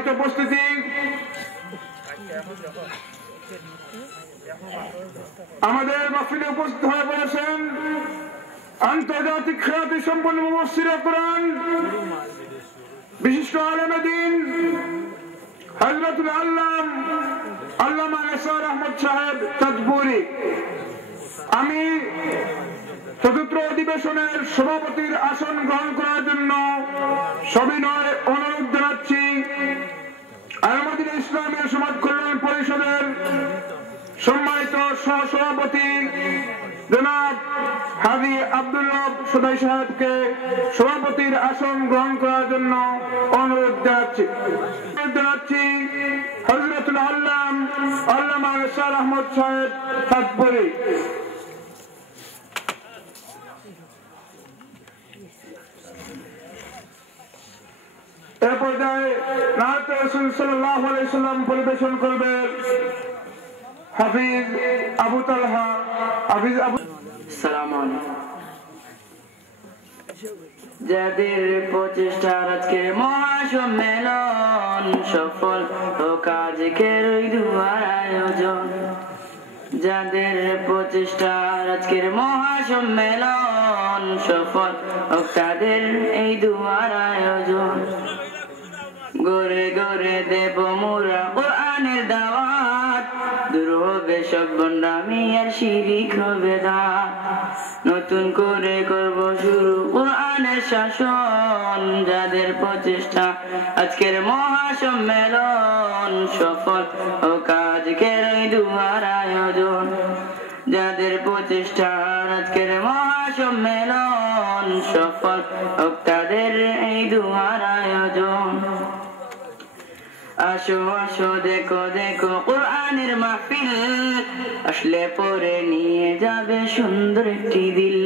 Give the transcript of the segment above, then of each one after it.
সম্মানিত উপস্থিতি, আমাদের মাহফিলে উপস্থিত হয়ে পড়েছেন আন্তর্জাতিক খ্যাতি সম্পন্ন মুফাসসির কোরআন, বিশিষ্ট আলেম দ্বীন হযরতুল আল্লামা নিসার আহমদ সাহেব তাজপুরি। আমি চতুর্থ অধিবেশনের সভাপতির আসন গ্রহণ করার জন্য সবিনয় অনুরোধ জানাচ্ছি আহমদীয়া ইসলামী সমাজ কল্যাণ পরিষদের সম্মানিত সহসভাপতি জনাব হাজী আব্দুল্লাহ সদাই সাহেবকে সভাপতির আসন গ্রহণ করার জন্য অনুরোধ জানাচ্ছি হযরতুল আল্লামা নিসার আহমদ সাহেব তাজপুরি। এ পর্যায়ে নাতে রাসূল সাল্লাল্লাহু আলাইহি ওয়াসাল্লাম পরিবেশন করবেন হাফিজ আবু তালহা। সালাম আলাইকুম। যাদের প্রচেষ্টার আজকের মহাসম্মেলন সফল হোক আজকের ওই দুয়ার আয়োজন, যাদের প্রচেষ্টার আজকের মহাসম্মেলন সফল হোক তাদের এই দুয়ার আয়োজন। গড়ে গড়ে দেব মোরা কোরআনের দাওয়াত, দূর হবে সব বন্ডামি আর শিরিক হবে দাঁত। নতুন করে করব শুরু কোরআনের শাসন, যাদের প্রচেষ্টা আজকের মহাসম্মেলন সফল হোক আজকের ওই দুয়ার আয়োজন। যাদের প্রচেষ্টার আজকের মহাসম্মেলন সফল হোক তাদের এই দুয়ার আয়োজন। আসো আসো দেখো দেখো কোরআনের মাহফিল, আসলে পরে নিয়ে যাবে সুন্দর একটি দিল।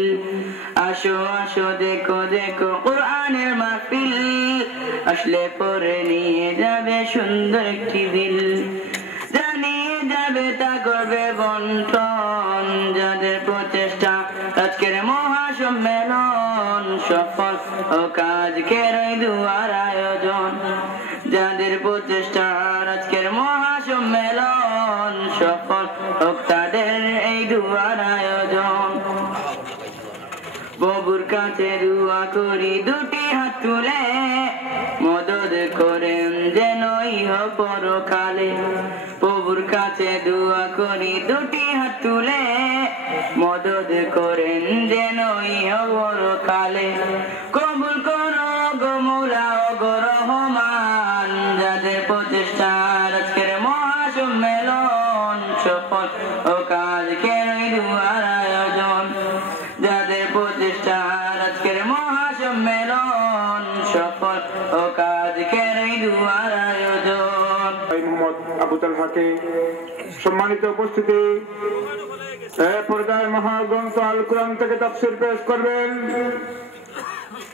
আসো আসো দেখো দেখো কোরআনের মাহফিল, আসলে পরে নিয়ে যাবে সুন্দর একটি দিল। জানিয়ে যাবে তা করবে বন্টন, যাদের প্রচেষ্টা আজকের মহাসম্মেলন সফল হোক আজকের ওই দুয়ার আয়োজন। যাদের প্রচেষ্টার আজকের মহাসম্মেলন সফল হোক তাদের এই দুয়ার আয়োজন। প্রভুর কাছে দোয়া করি দুটি হাত তুলে, মদদ করেন যেন ইহ পরকালে। প্রভুর কাছে দোয়া করি দুটি হাত তুলে, মদদ করেন যেন ইহ পরকালে। কবুল করো গো মৌলা ও গো রহমান, যাদের প্রচেষ্টার আজকের মহাসম্মেলন সফল হোক আজকের ওই দুয়ার আয়োজন। যাদের প্রচেষ্টার আজকের মহাসম্মেলন সফল হোক আজকের ওই দুয়ার আয়োজন। মোহাম্মদ আবু তালহাকে সম্মানিত উপস্থিতি, পর্যায়ে মহাগ্রন্থ আল কোরআন থেকে তাফসীর পেশ করবেন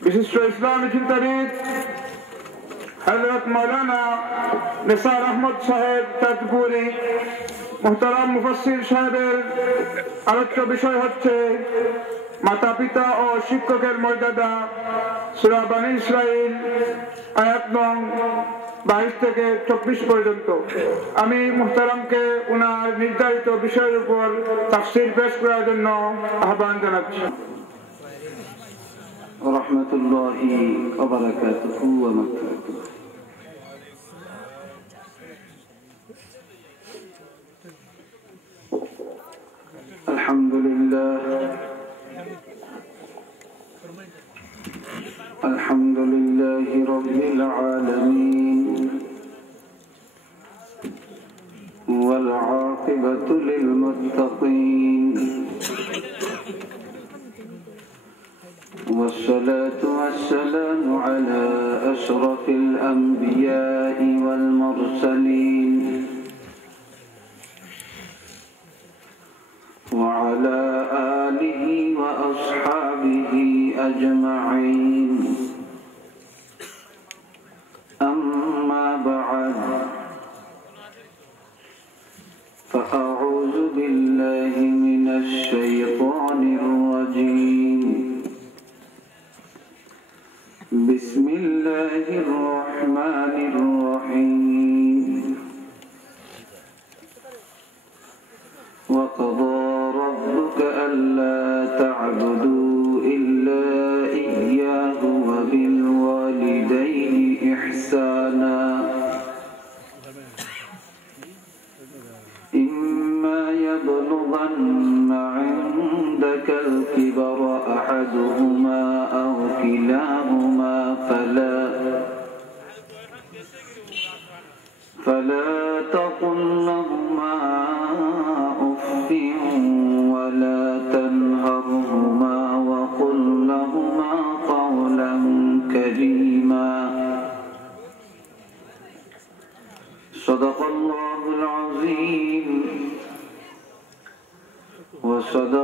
বিশিষ্ট ইসলামী চিন্তাবিদ হযরত মাওলানা নিসার আহমদ সাহেব তাজপুরি। মুহতারাম মুফাসসির সাহেবের আলোচ্য বিষয় হচ্ছে মাতা পিতা ও শিক্ষকের মর্যাদা, সূরা বনী ইসরাঈল আয়াত নং 22 থেকে 24 পর্যন্ত। আমি মুহতারামকে উনার নির্ধারিত বিষয়ের উপর তাফসীর পেশ করার জন্য আহ্বান জানাচ্ছি। রাহমাতুল্লাহি ওয়া বারাকাতুহু ওয়া মাগফিরাতুহু। আলহামদুলিল্লাহি রাব্বিল আলামিন ওয়াল আকিবাতু লিল মুত্তাকিন والصلاة والسلام على أشرف الأنبياء والمرسلين وعلى آله وأصحابه أجمعين. أما بعد، فأعوذ بالله من الشيطان الرجيم. بسم الله الرحمن الرحيم وقضى ربك ألا تعبدوا إلا إياه وبالوالدين إحسانا إما يبلغن عندك الكبر أحدهما أو كلاهما فلا تقل لهما أف ولا تنهرهما وقل لهما قولا كريما صدق الله العظيم وصدق